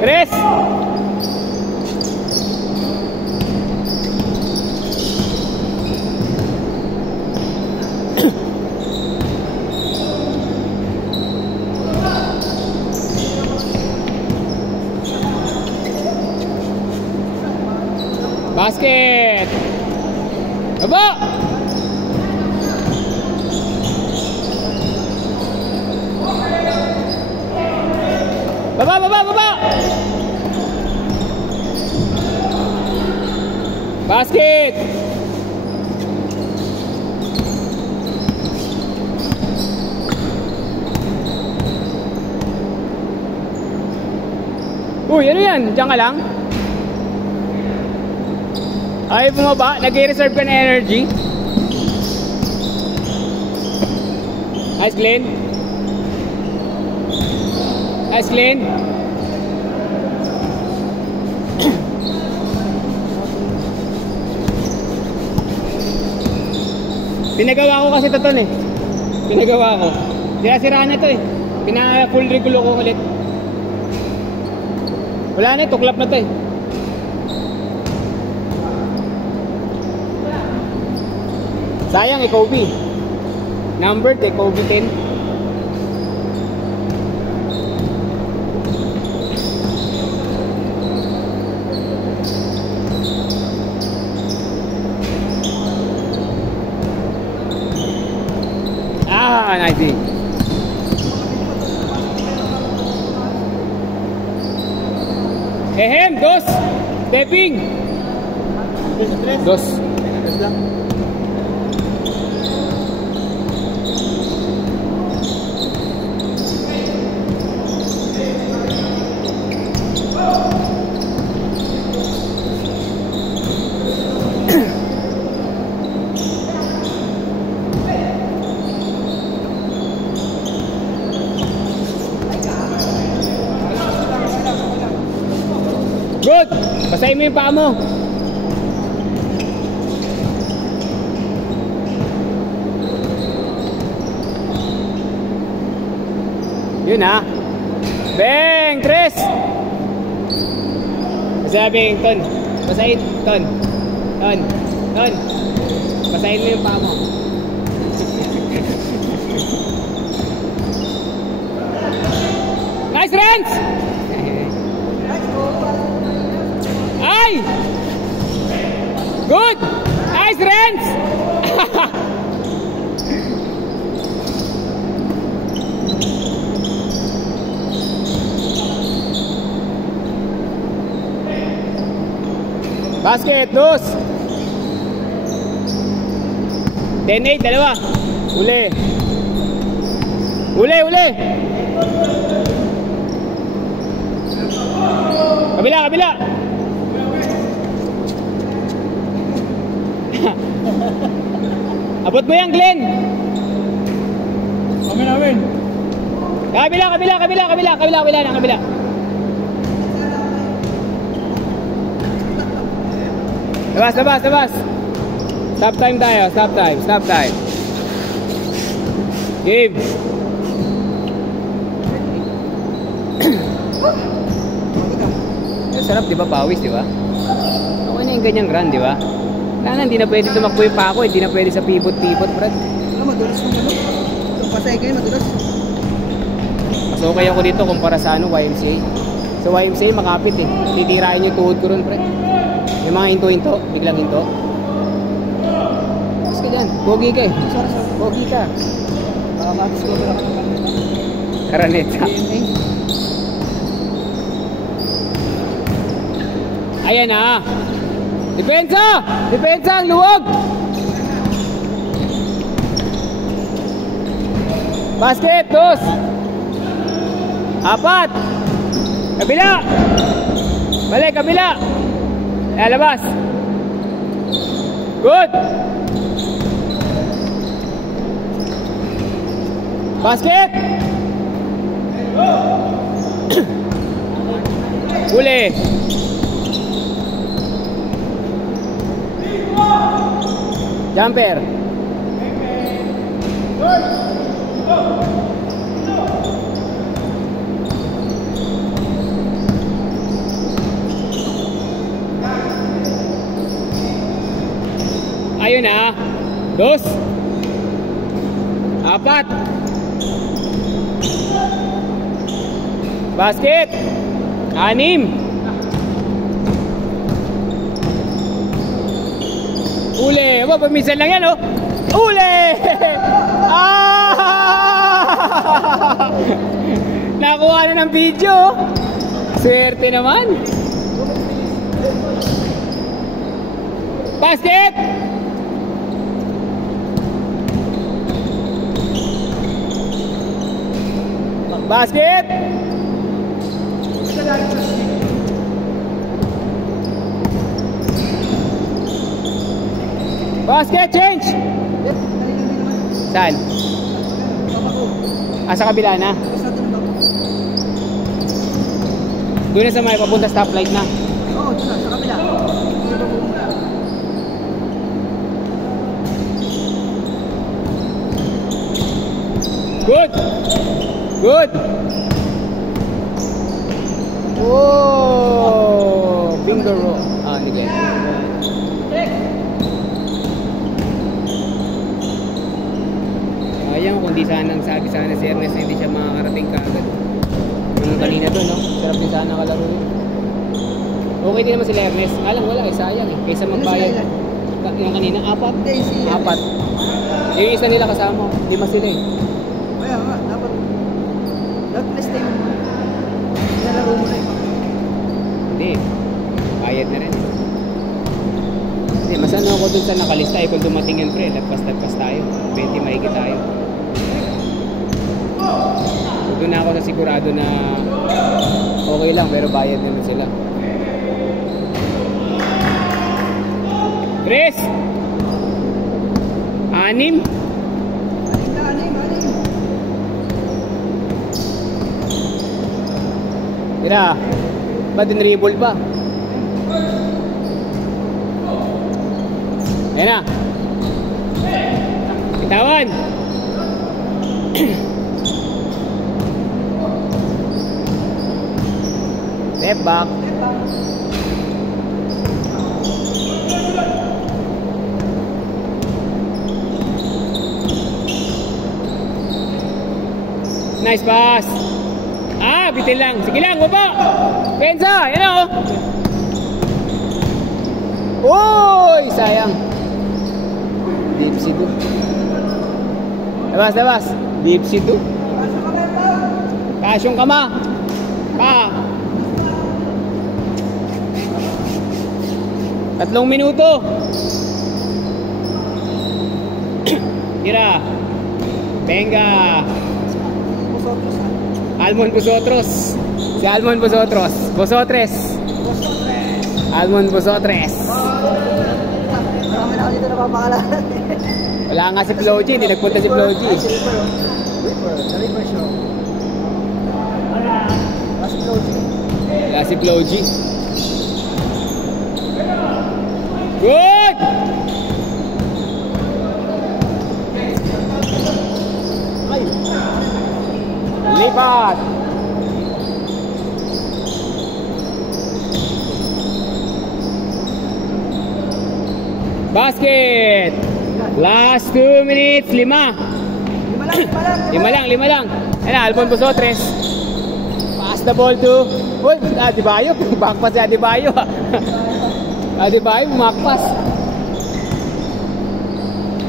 Tres. Basket. Baba. Baba. Basket. Uy, ano yan? Diyan ka lang? Ay, bumaba. Nag-reserve ka na energy. Nice, Glenn. Nice, Glenn. Pinagawa ko kasi ito ton eh. Pinagawa ko. Sira-siraan na to eh. Pina-full regulo ko ulit. Wala na, tuklap na to eh. Sayang eh, Kobe. Numbered eh, Kobe 10. Ah, nice. Ehem, dos. Stepping. Dos. Good! Basahin mo yung paa mo. Yun ha. Bang! Tres! Basahin, Ton. Basahin, Ton. Ton. Ton. Basahin mo yung paa mo. Nice runs! Ay! Good! Nice runs! Basket, dos! 10-8, dalawa. Uli. Uli, uli! Kabila, kabila! Abot mo yan, Glenn. Amin. Kabila. Labas. Stop time tayo, stop time. Game. Sarap, di ba? Pawis, di ba? Okay na yung ganyang run, di ba? Sana hindi na pwede tumakbo yung pako, hindi na pwede sa pivot, Brad. Madulas ng ano? Itong pasay kayo, madulas. Mas okay ako dito kumpara sa YMCA. Sa YMCA makapit eh. Titirain yung tuhod ko ron, Brad. Yung mga hinto-hinto, biglang hinto. Mas ka dyan, pogi ka eh. Pogi ka. Matis ko ba Karaneta. Ayan na. Depensa ang luwag. Basket, dos. 4. Kabila. Balik, kabila. Labas. Good. Basket. Uli. Jumper. yun ha. 2. 4. Basket. 6. Uli. Aba, paminsan lang yan, oh. Uli! Nakuha na ng video. Swerte naman. Basket! Basket! Basket change! Saan? Sa kabila na? Doon na sa may papunta stoplight na. Oo, doon na, sa kabila. Good! Good! Oh! Finger roll. Hindi kaya. Sayang kung di sana ang sabi sana si Ernest hindi siya makakarating kaagad. Yung kanina doon, no? Sarap din sana kalaro yun. Okay din naman sila Ernest. Alam, wala eh, sayang eh. Kaysa magbayad. Yung kanina, 4? 4. Yung isa nila kasama. 5 sila eh. Kaya nga, dapat place tayo mo. Nalaro mo na eh. Hindi. Bayad na rin eh. Hindi, mas ano ako dun sa nakalista eh. Kung dumating yun pre, lagpas-lagpas tayo. 20 maigit tayo. So, doon ako na sigurado na okay lang, pero bayad naman sila. 3. 6. Tira. Ba't dinribble pa? Ayan na. Bitawan. Step back. Nice pass. Bitin lang. Sige lang, baba. Pensa, yan o. Uy, sayang. Dipsy do. Labas. Dipsy do. Kasyong kama. 3 minuto. Tira. Venga. Almon Busotros. Si Almon Busotros. Busotres. Almon Busotres. Marami na ako dito napapakalalan. Wala nga si Floji. Hindi nagpunta si Floji. River show. Wala si Floji. Good! Lipat! Basket! Last 2 minutes, 5 lang. Ayan na, Almon Busotres. Pass the ball to... Uy, Adebayo. Backpass si Adebayo. Adebayo, bumakpas.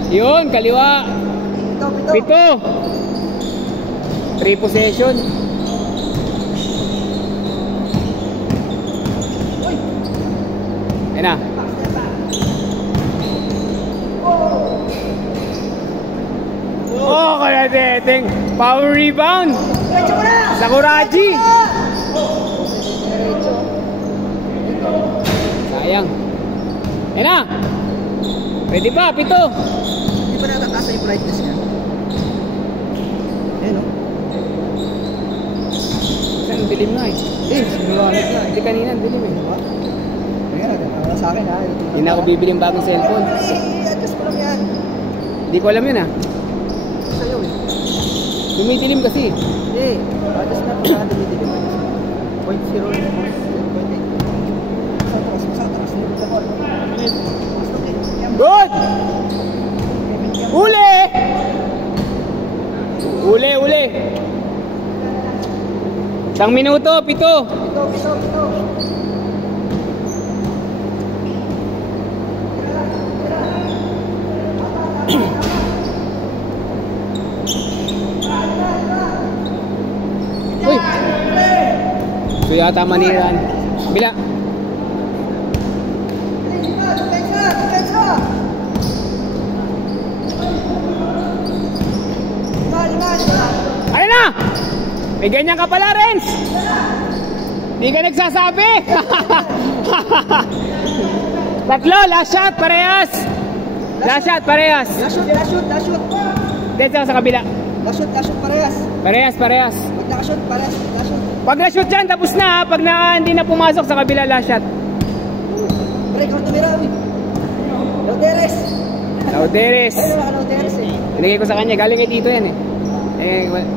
Yun, kaliwa. 7. 3 possession. Ayan na. Oh, kaya deteng. Power rebound. Sakuraji. Sayang. Ayan na. Ready pa, 7. Hindi pa natataas na yung brightness niya. Ayan o. Saan dilim na eh. Sinulanit na. Hindi kanina, dilim eh. Ayan, wala sa akin ha. Hindi na ako bibili ng bagong cellphone. I-adjust mo lang yan. Hindi ko alam yun ah. Sa'yo eh. Tumidilim kasi. Hindi. Adjust na pag dumidilim. 0.0 na po. 0.8. Sa taas. Good! Isang minuto, 7. Pito. Uy! So yata maniran. Bila. Depensa. Lima. Ano na? May ganyan ka pala, Renz! Di ka nagsasabi! Tatlo, last shot, parehas! Last shot, parehas! Last shoot. Dito sa kabila. Last shoot, parehas. Parehas. Pag nakashoot, parehas. Last shoot. Pag na-shoot dyan, tapos na ha. Pag hindi na pumasok sa kabila, last shot. Break ang tumira, uy. Lauderes. Lauderes. Ayun, Lauderes eh. Binigay ko sa kanya, galing kay Tito yan eh. Yeah.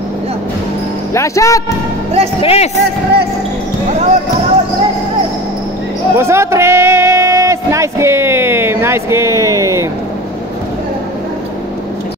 Last shot! Press. Paraol, press. Bosotres! Nice game!